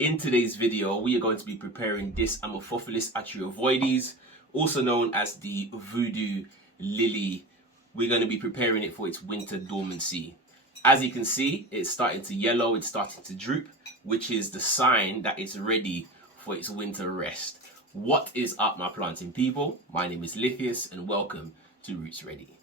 In today's video, we are going to be preparing this Amorphophallus Atroviridis, also known as the Voodoo lily. We're going to be preparing it for its winter dormancy. As you can see, it's starting to yellow, it's starting to droop, which is the sign that it's ready for its winter rest. What is up, my planting people? My name is Lithius and welcome to Roots Ready.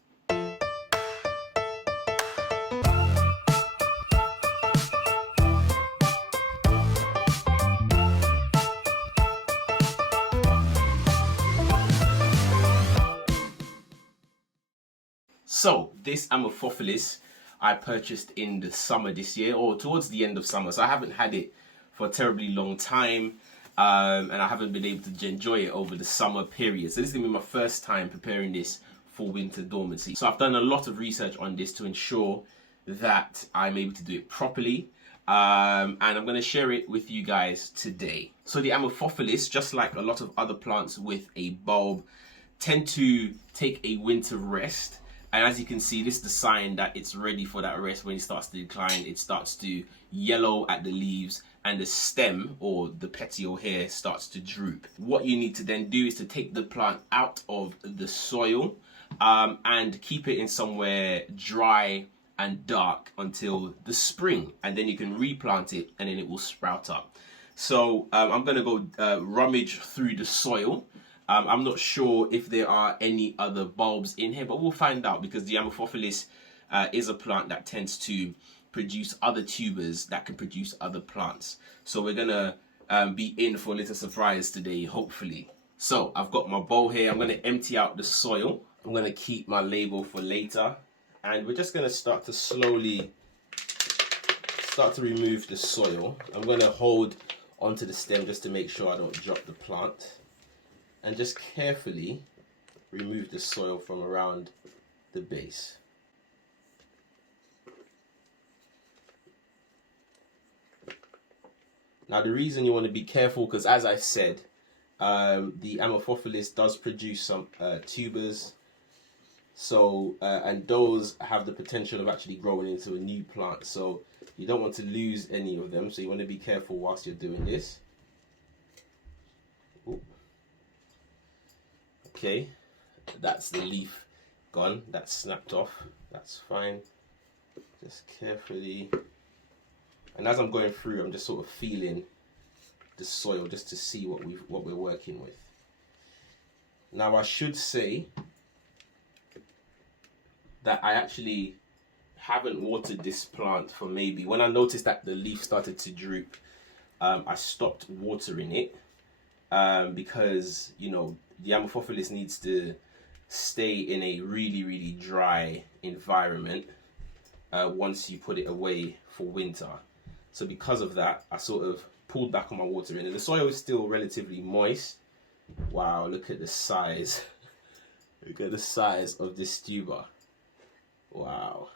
So this Amorphophallus I purchased in the summer this year, or towards the end of summer. So I haven't had it for a terribly long time, and I haven't been able to enjoy it over the summer period. So this is going to be my first time preparing this for winter dormancy. So I've done a lot of research on this to ensure that I'm able to do it properly, and I'm going to share it with you guys today. So the Amorphophallus, just like a lot of other plants with a bulb, tend to take a winter rest. And as you can see, this is the sign that it's ready for that rest. When it starts to decline, it starts to yellow at the leaves and the stem or the petiole here starts to droop. What you need to then do is to take the plant out of the soil and keep it in somewhere dry and dark until the spring. And then you can replant it and then it will sprout up. So I'm going to go rummage through the soil. I'm not sure if there are any other bulbs in here, but we'll find out, because the Amorphophallus is a plant that tends to produce other tubers that can produce other plants. So we're going to be in for a little surprise today, hopefully. So I've got my bowl here. I'm going to empty out the soil. I'm going to keep my label for later. And we're just going to start to slowly remove the soil. I'm going to hold onto the stem just to make sure I don't drop the plant. And just carefully remove the soil from around the base. Now the reason you want to be careful, because as I said, the Amorphophallus does produce some tubers. So, and those have the potential of actually growing into a new plant. So you don't want to lose any of them. So you want to be careful whilst you're doing this. Ooh. Okay, that's the leaf gone, that's snapped off, that's fine. Just carefully, and as I'm going through, I'm just sort of feeling the soil just to see what we're working with. Now I should say that I actually haven't watered this plant for maybe, when I noticed that the leaf started to droop, I stopped watering it because, you know, the Amorphophallus needs to stay in a really dry environment once you put it away for winter. So because of that, I sort of pulled back on my watering, and the soil is still relatively moist. Wow, look at the size. Look at the size of this tuber. Wow.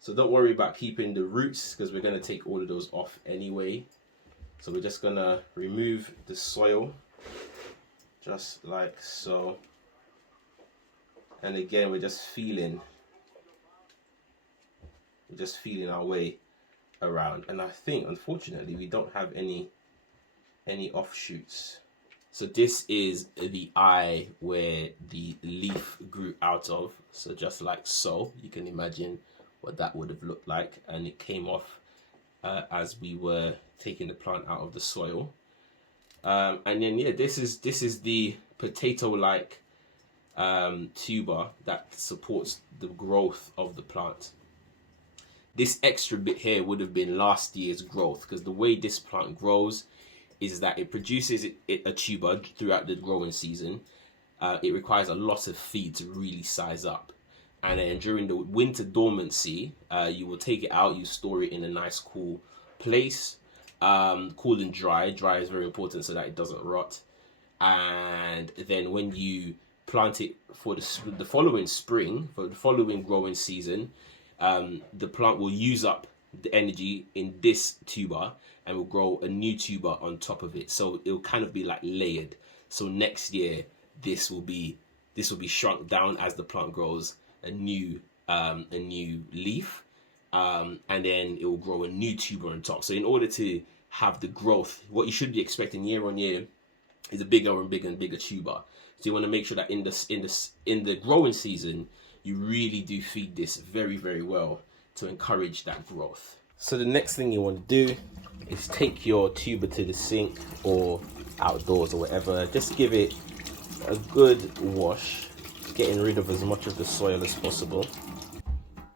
So don't worry about keeping the roots, because we're going to take all of those off anyway. So we're just going to remove the soil. Just like so. And again, we're just feeling our way around. And I think, unfortunately, we don't have any offshoots. So this is the eye where the leaf grew out of. So just like so, you can imagine what that would have looked like. And it came off as we were taking the plant out of the soil. And then yeah, this is the potato-like tuber that supports the growth of the plant. This extra bit here would have been last year's growth, because the way this plant grows is that it produces a tuber throughout the growing season. It requires a lot of feed to really size up, and then during the winter dormancy, you will take it out, you store it in a nice cool place. Cool and dry. Dry is very important so that it doesn't rot. And then when you plant it for the following spring, for the following growing season, the plant will use up the energy in this tuber and will grow a new tuber on top of it. So it'll kind of be like layered. So next year, this will be shrunk down as the plant grows a new leaf. And then it will grow a new tuber on top. So in order to have the growth. What you should be expecting year on year is a bigger and bigger and bigger tuber. So you want to make sure that in the growing season, you really do feed this very, very well to encourage that growth. So the next thing you want to do is take your tuber to the sink or outdoors or whatever. Just give it a good wash, getting rid of as much of the soil as possible,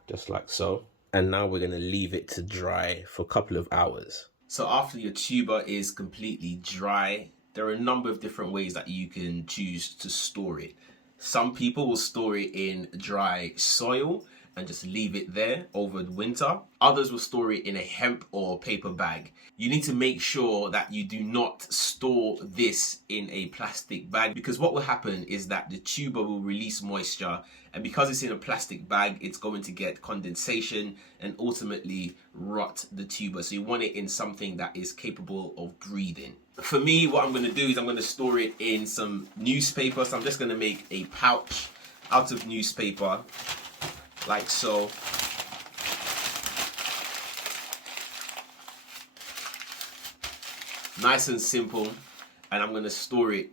just like so. And now we're going to leave it to dry for a couple of hours. So after your tuber is completely dry, there are a number of different ways that you can choose to store it. Some people will store it in dry soil and just leave it there over the winter. Others will store it in a hemp or paper bag. You need to make sure that you do not store this in a plastic bag, because what will happen is that the tuber will release moisture, and because it's in a plastic bag, it's going to get condensation and ultimately rot the tuber. So you want it in something that is capable of breathing. For me, what I'm going to do is I'm going to store it in some newspaper. So I'm just going to make a pouch out of newspaper, like so. Nice and simple. And I'm going to store it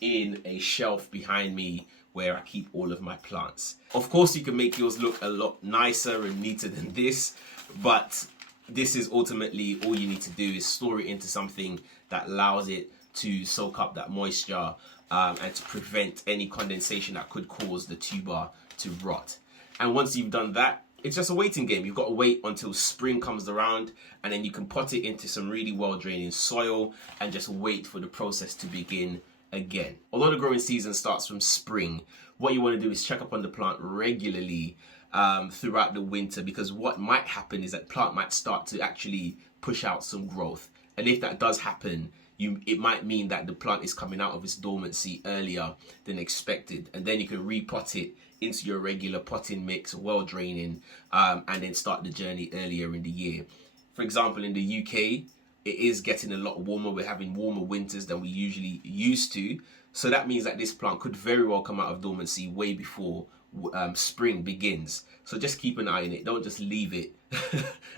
in a shelf behind me where I keep all of my plants. Of course, you can make yours look a lot nicer and neater than this, but this is ultimately all you need to do, is store it into something that allows it to soak up that moisture and to prevent any condensation that could cause the tuber to rot. And once you've done that, it's just a waiting game. You've got to wait until spring comes around, and then you can pot it into some really well draining soil and just wait for the process to begin again. Although the growing season starts from spring, what you want to do is check up on the plant regularly throughout the winter, because what might happen is that plant might start to actually push out some growth. And if that does happen, it might mean that the plant is coming out of its dormancy earlier than expected. And then you can repot it into your regular potting mix, well draining, and then start the journey earlier in the year. For example, in the UK, it is getting a lot warmer. We're having warmer winters than we usually used to. So that means that this plant could very well come out of dormancy way before spring begins. So just keep an eye on it. Don't just leave it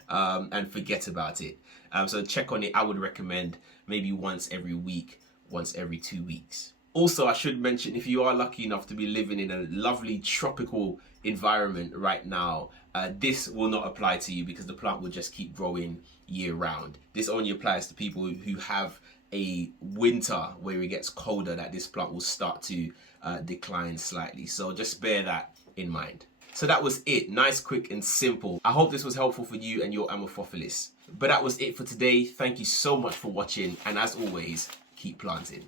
and forget about it. So check on it. I would recommend maybe once every week, once every 2 weeks. Also, I should mention, if you are lucky enough to be living in a lovely tropical environment right now, this will not apply to you, because the plant will just keep growing year round. This only applies to people who have a winter where it gets colder, that this plant will start to decline slightly. So just bear that in mind. So that was it. Nice, quick and simple. I hope this was helpful for you and your Amorphophallus. But that was it for today. Thank you so much for watching. And as always, keep planting.